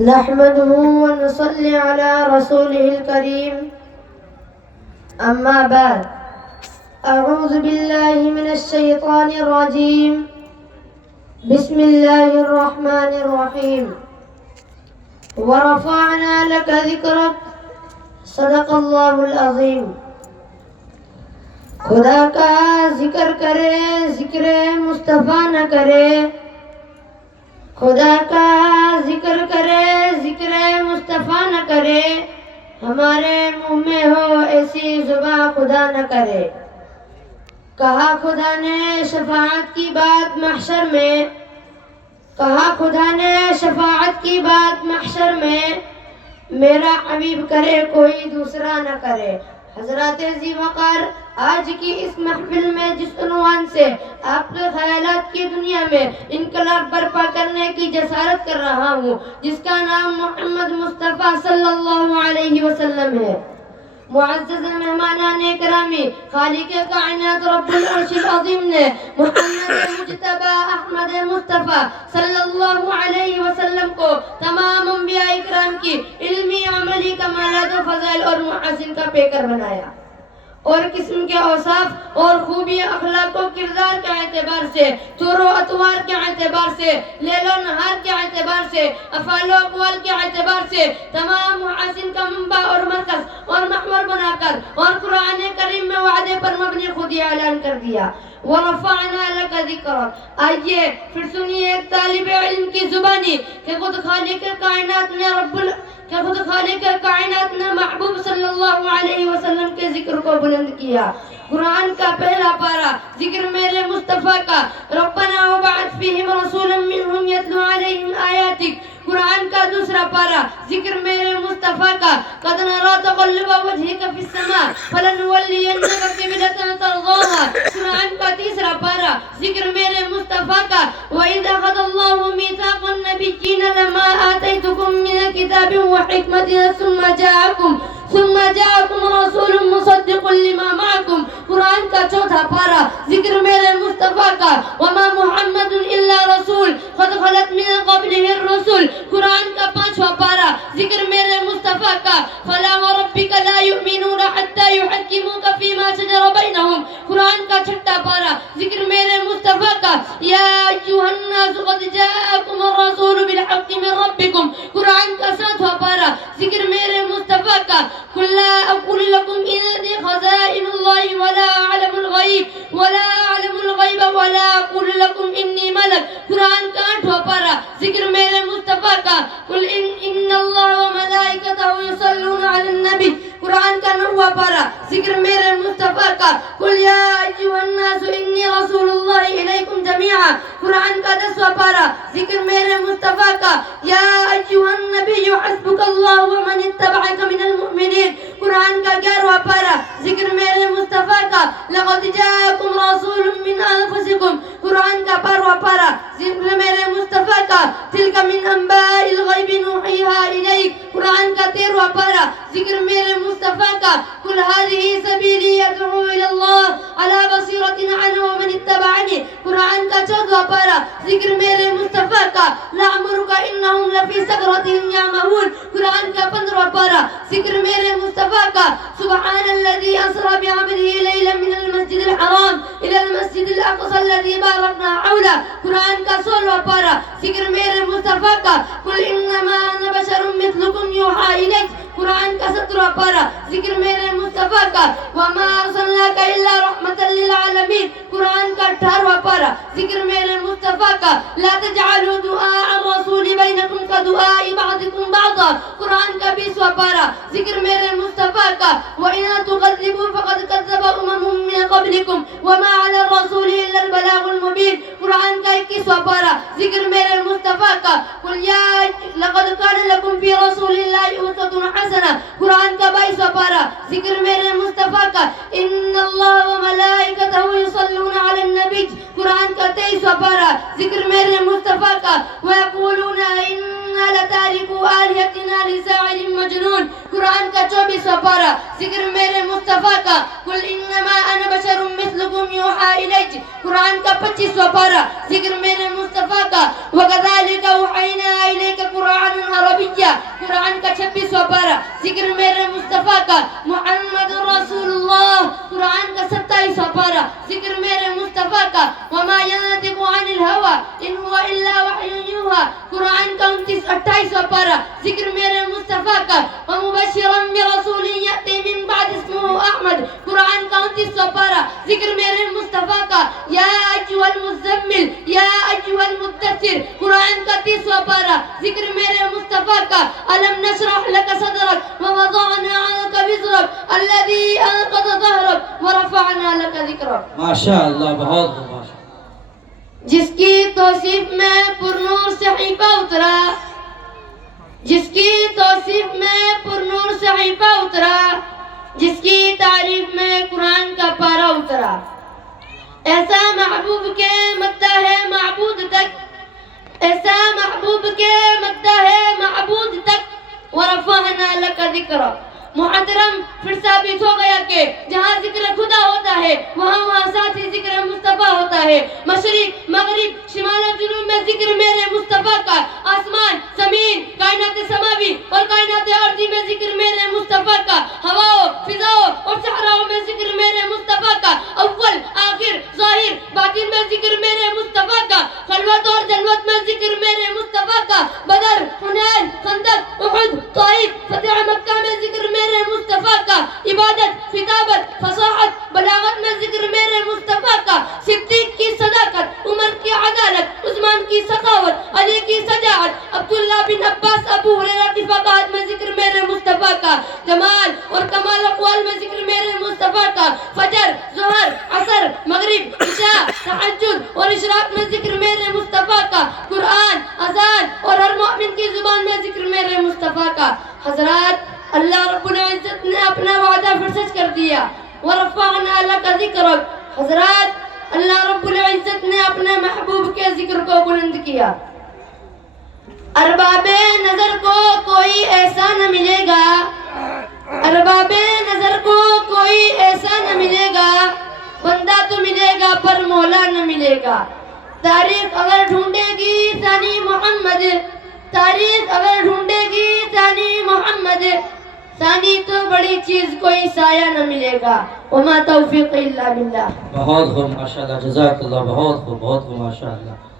نحمده ونصلي على رسوله الكريم أما بعد أعوذ بالله من الشيطان الرجيم بسم الله الرحمن الرحيم ورفعنا لك ذكرك صدق اللہ العظیم. خدا کا ذکر کرے ذکر مصطفیٰ نہ کرے، خدا کا ذکر کرے ذکر مصطفیٰ نہ کرے، ہمارے منہ میں ہو ایسی زباں خدا نہ کرے. کہا خدا نے شفاعت کی بات محشر میں، کہا خدا نے شفاعت کی بات محشر میں، میرا حبیب کرے کوئی دوسرا نہ کرے. حضرات ذی وقار، آج کی اس محفل میں جس عنوان سے آپ کے خیالات کی دنیا میں انقلاب برپا کرنے کی جسارت کر رہا ہوں، جس کا نام محمد مصطفیٰ صلی اللہ علیہ وسلم ہے. معزز مہمانان کرامی، خالق کائنات رب العرش العظیم نے محمد مجتبی احمد مصطفیٰ صلی اللہ علیہ وسلم کو تمام انبیاء اکرام کی علمی عملی کمالات و فضائل اور محاسن کا پیکر بنایا، اور قسم کے اوصاف اور خوبی اخلاق و کردار کے اعتبار سے، طور و اطوار کے اعتبار سے، لیل و نہار کے اعتبار سے، افعال و اقوال کے اعتبار سے تمام محاسن کا منبع اور مرکز اور محور بنا کر اور قرآن کریم میں وعدے پر مبنی خود ہی اعلان کر دیا. وَرَفَعْنَا لَكَ ذِكْرَكَ. آئیے پھر سنیے ایک طالب علم کی زبانی کہ خود خالق کائنات نے محبوب صلی اللہ علیہ وسلم کے ذکر کو بلند کیا. قرآن کا پہلا پارہ ذکر میرے مصطفیٰ کا، ربنا وبعث فیہم رسولا منہم یتلو علیہم آیاتک. قرآن کا دوسرا پارہ ذکر میرے مصطفیٰ کا، قد نرى تقلب وجهك في السماء فلنولینک قبلة ترضاها. قرآن کا تیسرا پارہ ذکر میرے مصطفیٰ کا، وَإِذْ أَخَذَ اللَّهُ مِيثَاقَ النَّبِيِّينَ لَمَّا آتَيْتُكُم مِّنَ الْكِتَابِ وَحِكْمَةٍ ثُمَّ جَاءَكُمْ رَسُولٌ مُصَدِّقٌ لِّمَا مَعَكُمْ. قرآن کا چوتھا پارہ ذکر میرے مصطفیٰ کا، وَمَا مُحَمَّدٌ إِلَّا رَسُولٌ قَدْ خَلَتْ مِن قَبْلِهِ الرُّسُلُ. قرآن کا پانچواں پارہ ذکر میرے مصطفیٰ کا، فَلَا وَرَبِّكَ لَا يُؤْمِنُونَ حَتَّى يُحَكِّمُوكَ فِيمَا شَجَرَ بَيْنَهُمْ. قرآن کا چھٹا پارہ ذکر میرے مصطفیٰ کا، يَا أَيُّهَا النَّاسُ قَدْ جَاءَكُمُ الرَّسُولُ بِالْحَقِّ مِن رَّبِّكُمْ. قرآن کا ساتواں پارہ ذکر میرے مصطفیٰ کا، قُل لَّا أَقُولُ لَكُمْ عِندِي خَزَائِنُ اللَّهِ وَلَا أَعْلَمُ الْغَيْبَ وَلَا أَقُولُ لَكُمْ إِنِّي مَلَكٌ. قرآن کا آٹھواں پارہ ذکر میرے مصطفیٰ کا، قُلْ إِنَّ اللَّهَ وَمَلَائِكَتَهُ يُصَلُّونَ عَلَى النَّبِيِّ. قرآن کا نوواں پارہ ذکر میرے مصطفیٰ کا، قُلْ يَا أَيُّهَا النَّاسُ إِنِّي رَسُولُ اللَّهِ إِلَيْكُمْ جَمِيعًا. قرآن کا دسواں پارہ ذکر میرے مصطفیٰ کا، يَا أَيُّهَا النَّبِيُّ حَسْبُكَ اللَّهُ وَمَنِ اتَّبَعَكَ مِنَ الْمُؤْمِنِينَ. قرآن کا گیارہواں پارہ ذکر میرے مصطفیٰ کا، لَقَدْ جَاءَكُمْ رَسُولٌ مِّنْ أَنفُسِكُمْ. قرآن کا بارہواں پارہ ذکر میرے مصطفیٰ کا، تِلْكَ مِنْ أَنْبَاءِ الْغَيْبِ نُوحِيهَا إِلَيْكَ. قرآن کا تیرہواں پارہ ذکر میرے مصطفیٰ کا، قُلْ هَٰذِهِ سَبِيلِي أَدْعُو إِلَى اللَّهِ عَلَىٰ بَصِيرَةٍ أَنَا وَمَنِ اتَّبَعَنِي. قرآن کا چودہواں پارہ ذکر میرے مصطفیٰ کا، لَعَمْرُكَ إِنَّهُمْ لَفِي سَكْرَتِهِمْ يَعْمَهُونَ. قرآن کا پندرہواں پارہ ذکر میرے مصطفیٰ کا، سبحان الذي أسرى بعبده ليلا من المسجد الحرام إلى المسجد الأقصى الذي باركنا حوله. قرآن کا سولہواں پارہ ذکر میرے مصطفیٰ کا، قل إنما أنا بشر مثلكم يوحى إليك. قرآن کا 17واں پارہ ذکر میرے مصطفیٰ کا، وما ارسلناک الا رحمۃ للعالمین. قرآن کا 18واں پارہ ذکر میرے مصطفیٰ کا، لا تجعلوا دعاء الرسول بینکم کدعاء بعضکم بعضا. قرآن کا 20واں پارہ ذکر میرے مصطفیٰ کا، وَإِن تُكَذِّبُوا فَقَدْ كَذَّبَ أُمَمٌ مِّن قَبْلِكُمْ وَمَا عَلَى الرَّسُولِ إِلَّا الْبَلَاغُ الْمُبِينُ. قرآن کا 21واں پارہ ذکر میرے مصطفیٰ کا، قُلْ يَا لَقَدْ كَانَ لَكُمْ فِي رَسُولِ اللَّهِ أُسْوَةٌ حَسَنَةٌ. قرآن کا 22واں پارہ ذکر میرے مصطفیٰ کا، إِنَّ اللَّهَ وَمَلَائِكَتَهُ يُصَلُّونَ عَلَى النَّبِيِّ. قرآن کا 23واں پارہ ذکر میرے مصطفیٰ کا، وَيَقُولُونَ إِنَّا لَتَارِكُو آلِهَتِنَا لِشَاعِرٍ مَجْنُونٍ. قرآن کا 24واں پارہ ذکر میرے مصطفیٰ کا، قُلْ إِنَّمَا أَنَا بَشَرٌ مِثْلُكُمْ منهم يوحى إليك قرآن کا 25واں پارہ ذکر میرے مصطفیٰ کا وَكَذَلِكَ أَوْحَيْنَا إِلَيْكَ قُرْآنًا عَرَبِيًّا قرآن کا 26واں پارہ ذکر میرے مصطفیٰ کا محمد رسول اللہ قرآن کا 27واں پارہ ذکر میرے مصطفیٰ کا وَمَا يَنطِقُ عَنِ الْهَوَىٰ إِنْ هُوَ إِلَّا وَحْيٌ يُوحَىٰ قرآن کا 28واں پارہ ذکر میرے مصطفیٰ کا وَمُبَشِّرًا بِرَسُولٍ يَأْتِي مِن بَعْدِهِ اسْمُهُ أَحْمَدُ قرآن کا 29واں پارہ ذکر میرے مصطفیٰ کا یا ایھا المزمل یا ایھا المدثر قرآن کا 30واں پارہ ذکر میرے مصطفیٰ کا الم نشرح لك صدرك ووضعنا عنك وزرك الذي انقض ظهرك ورفعنا لك ذكرك ماشاءاللہ بہت بہت جس کی توصیف میں پرنور صحیفہ اترا جس کی توصیف میں پرنور صحیفہ اترا جس کی تعریف میں قرآن کا پارہ اترا ایسا محبوب کے مدہ ہے معبود تک ایسا محبوب کے مدہ ہے معبود تک ورفعنا لك ذکرک محترم پھر ثابت ہو گیا کہ جہاں ذکر خدا ہوتا ہے وہاں ساتھ ہی ذکر مصطفیٰ ہوتا ہے مشرق مغرب شمال و جنوب میں ذکر میرے مصطفیٰ کا آسمان زمین کائنات سماوی اور کائنات ارضی میں ذکر میرے مصطفیٰ کا ہواؤں فضاؤں اور صحراؤں میں ذکر میرے مصطفیٰ کا اول آخر ظاہر باطن میں ذکر میرے مصطفیٰ کا خلوت اور جلوت میں ذکر میرے مصطفیٰ کا بدر حنین خندق احد طائف فتح مکہ میں ذکر میرے مصطفیٰ کا عبادت خطابت فصاحت بلاغت میں ذکر میرے مصطفیٰ کا صدیق کی صداقت عمر کی عدالت عثمان کی سخاوت علی کی سجاعت عبداللہ بن عباس ابو ہریرہ کی فقاہت میں ذکر میرے مصطفیٰ کا جمال اور کمال اقوال میں ذکر میرے مصطفیٰ کا فجر ظہر عصر مغرب عشاء تہجد اور اشراق میں ذکر میرے مصطفیٰ کا قرآن اذان اور ہر مومن کی زبان میں ذکر میرے مصطفیٰ کا حضرات اللہ رب العزت نے اپنا وعدہ پھر سچ کر دیا ورفعنا لك ذکرک حضرات اللہ رب العزت نے اپنے محبوب کے ذکر کو بلند کیا ارباب نظر کو کوئی ایسا نہ ملے گا ارباب نظر کو کوئی ایسا نہ ملے گا بندہ تو ملے گا پر مولا نہ ملے گا تاریخ اگر ڈھونڈے گی ثانی محمد تاریخ اگر ڈھونڈے گی ثانی محمد ثانی تو بڑی چیز کوئی سایہ نہ ملے گا وما توفیق الا باللہ بہت خوب ماشاءاللہ جزاک اللہ بہت خوب ماشاءاللہ